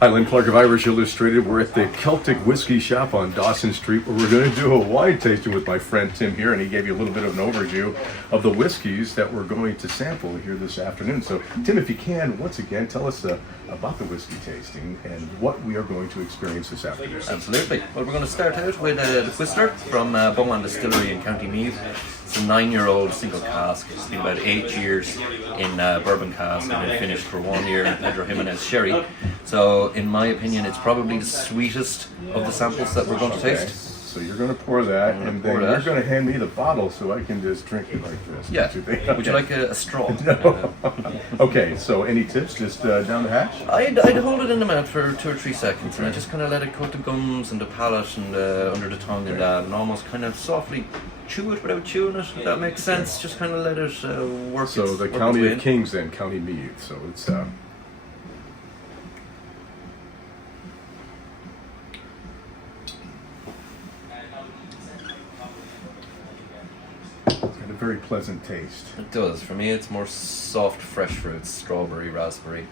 Hi, Lynn Clark of Irish Illustrated. We're at the Celtic Whiskey Shop on Dawson Street, where we're going to do a wine tasting with my friend Tim here, and he gave you a little bit of an overview of the whiskeys that we're going to sample here this afternoon. So, Tim, if you can, once again, tell us about the whiskey tasting and what we are going to experience this afternoon. Absolutely. Well, we're going to start out with the Whistler from Beaumont Distillery in County Meath. It's a 9-year-old single cask. It's been about 8 years in bourbon cask and then finished for 1 year in Pedro Jimenez sherry. So, in my opinion, it's probably the sweetest of the samples that we're going to taste. So you're going to pour that, and then you're going to hand me the bottle so I can just drink it like this. Yeah. Okay. Would you like a straw? No. Okay, so any tips just down the hatch? I'd hold it in the mouth for 2 or 3 seconds, and I just kind of let it coat the gums and the palate and under the tongue and that, and almost kind of softly chew it without chewing it, if that makes sense. Just kind of let it work. So the County of Kings then, County Meath. So it's... very pleasant taste. It does. For me, it's more soft, fresh fruits, strawberry, raspberry.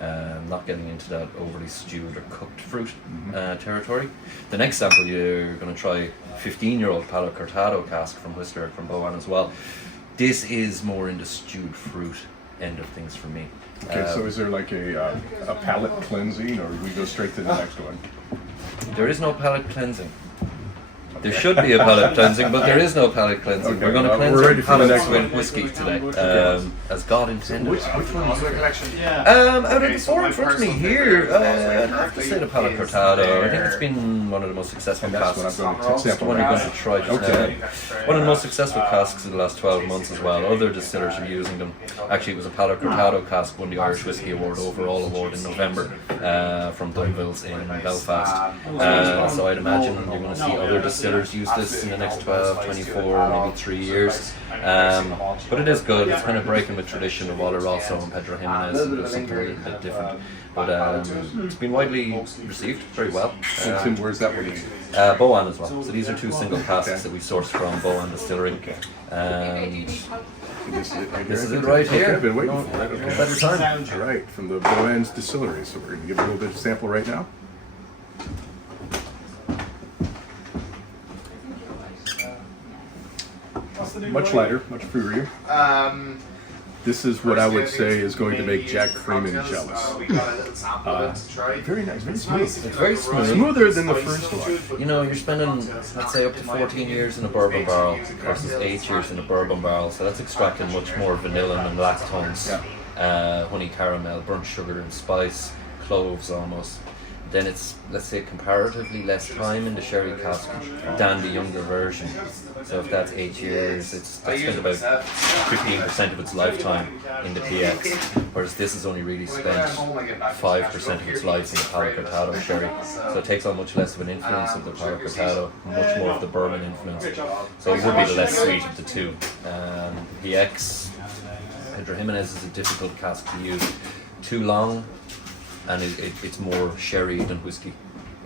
Not getting into that overly stewed or cooked fruit territory. The next sample you're going to try, 15-year-old Palo Cortado cask from Whistler from Beaumont as well. This is more in the stewed fruit end of things for me. Okay, so is there like a palate cleansing, or we go straight to the next one? There is no palate cleansing. There should be a palate cleansing, but there is no palate cleansing. Okay, we're going to cleanse our palates with one. whiskey today, as God intended. Which one is it? Out of the four in front of me here, I'd have to say the Palo Cortado. I think it's been one of the most successful casks. That's what I'm going to It's the one you're going to try just now. One of the most successful casks in the last 12 months as well. Other distillers are using them. Actually, it was a Palo Cortado cask won the Irish Whisky Award overall award in November from Dunville's in Belfast. So I'd imagine you're going to see other distillers use this in the next 12, 24, maybe 3 years. But it is good. It's kind of breaking with tradition of Oloroso and Pedro Jimenez and do something a little bit different. But it's been widely received very well. Tim, where's that one? Beaumont as well. So these are 2 single casks that we sourced from Beaumont Distillery. And this is it right here. Okay, I've been waiting for it. No better time. All right, from the Beaumont Distillery. So we're going to give a little bit of sample right now. Much lighter, much fruitier. This is what I would say is going to make Jack Freeman jealous. Very nice, very smooth. It's very smooth. Smoother than the first one. You know, you're spending, let's say, up to 14 years in a bourbon barrel versus 8 years in a bourbon barrel, so that's extracting much more vanilla and lactones, honey caramel, burnt sugar and spice, cloves almost. Then it's, let's say, comparatively less time in the sherry cask than the younger version. So if that's 8 years, that's spent about 15% of its lifetime in the PX, whereas this has only really spent 5% of its life in the Palo Cortado sherry. So it takes on much less of an influence of the Palo Cortado, much more of the bourbon influence. So it would be the less sweet of the two. PX, Pedro Jimenez is a difficult cask to use. Too long, and it's more sherry than whiskey,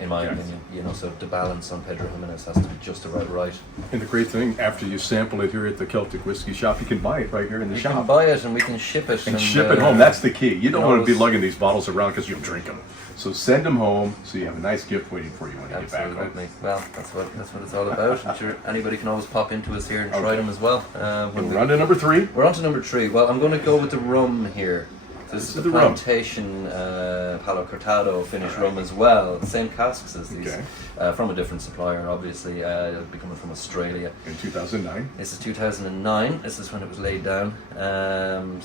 in my opinion. You know, so the balance on Pedro Jimenez has to be just about right. And the great thing, after you sample it here at the Celtic Whiskey Shop, you can buy it right here in the shop. You can buy it and we can ship it. And ship it home. That's the key. You don't want to be lugging these bottles around because you'll drink them. So send them home so you have a nice gift waiting for you when you get back home. Well, that's what it's all about. I'm sure anybody can always pop into us here and try them as well. We're on to number 3. We're on to number 3. Well, I'm going to go with the rum here. So this is the plantation Palo Cortado finished rum as well. Same casks as these, from a different supplier, obviously. It'll be coming from Australia. In 2009. This is 2009. This is when it was laid down. So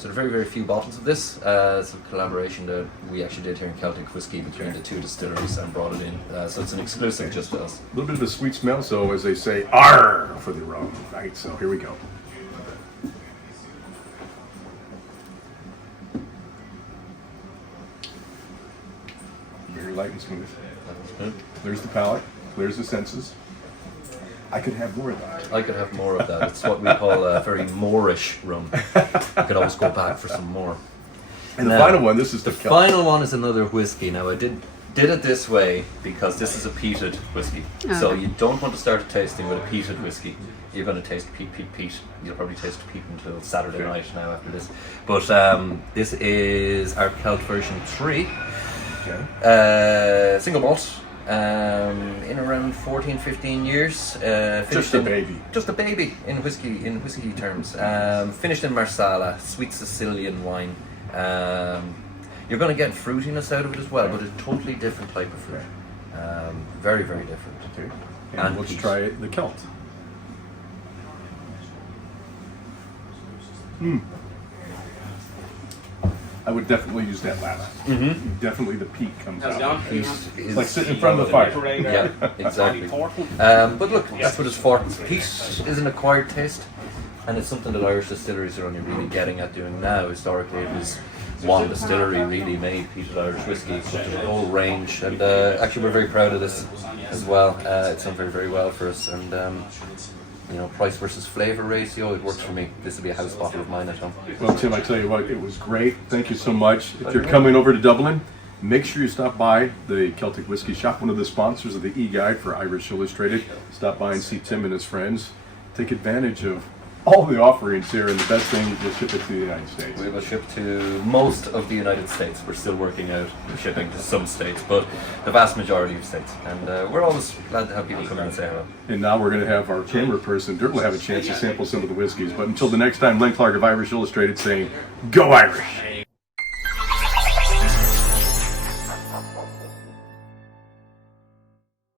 there are very, very few bottles of this. It's a collaboration that we actually did here in Celtic Whiskey between the 2 distilleries and brought it in. So it's an exclusive just to us. A little bit of a sweet smell, so as they say, "Arr" for the rum. Right, so here we go. Very light and smooth. There's the palate. There's the senses. I could have more of that. I could have more of that. It's what we call a very Moorish rum. I could always go back for some more. And the final one, this is the final one is another whiskey. Now I did it this way because this is a peated whiskey. So you don't want to start a tasting with a peated whiskey. You're going to taste peat. You'll probably taste peat until Saturday night now after this. But this is our Celt version 3. Single malt. In around 14, 15 years. Just a baby. Just a baby in whiskey terms. Finished in Marsala, sweet Sicilian wine. You're going to get fruitiness out of it as well, but a totally different type of fruit. Very, very different. Okay. And let's try the Celt. I would definitely use that last. Definitely the peak comes out. It's like sitting in front of the fire. Yeah, exactly. But look, that's what it's for. Peat is an acquired taste, and it's something that Irish distilleries are only really getting at doing now. Historically, it was one distillery really made peated Irish whiskey, so there's a whole range, and actually we're very proud of this as well. It's done very, very well for us, and you know, price versus flavour ratio, it works for me. This will be a house bottle of mine at home. Well, Tim, I tell you what, it was great. Thank you so much. If you're coming over to Dublin, make sure you stop by the Celtic Whiskey Shop, one of the sponsors of the eGiuide for Irish Illustrated. Stop by and see Tim and his friends. Take advantage of all the offerings here, and the best thing is just ship it to the United States. We will ship to most of the United States. We're still working out shipping to some states, but the vast majority of states. And we're always glad to have people come in and say hello. And now we're going to have our camera person, Dirk, will have a chance to sample some of the whiskeys. But until the next time, Len Clark of Irish Illustrated saying, Go Irish!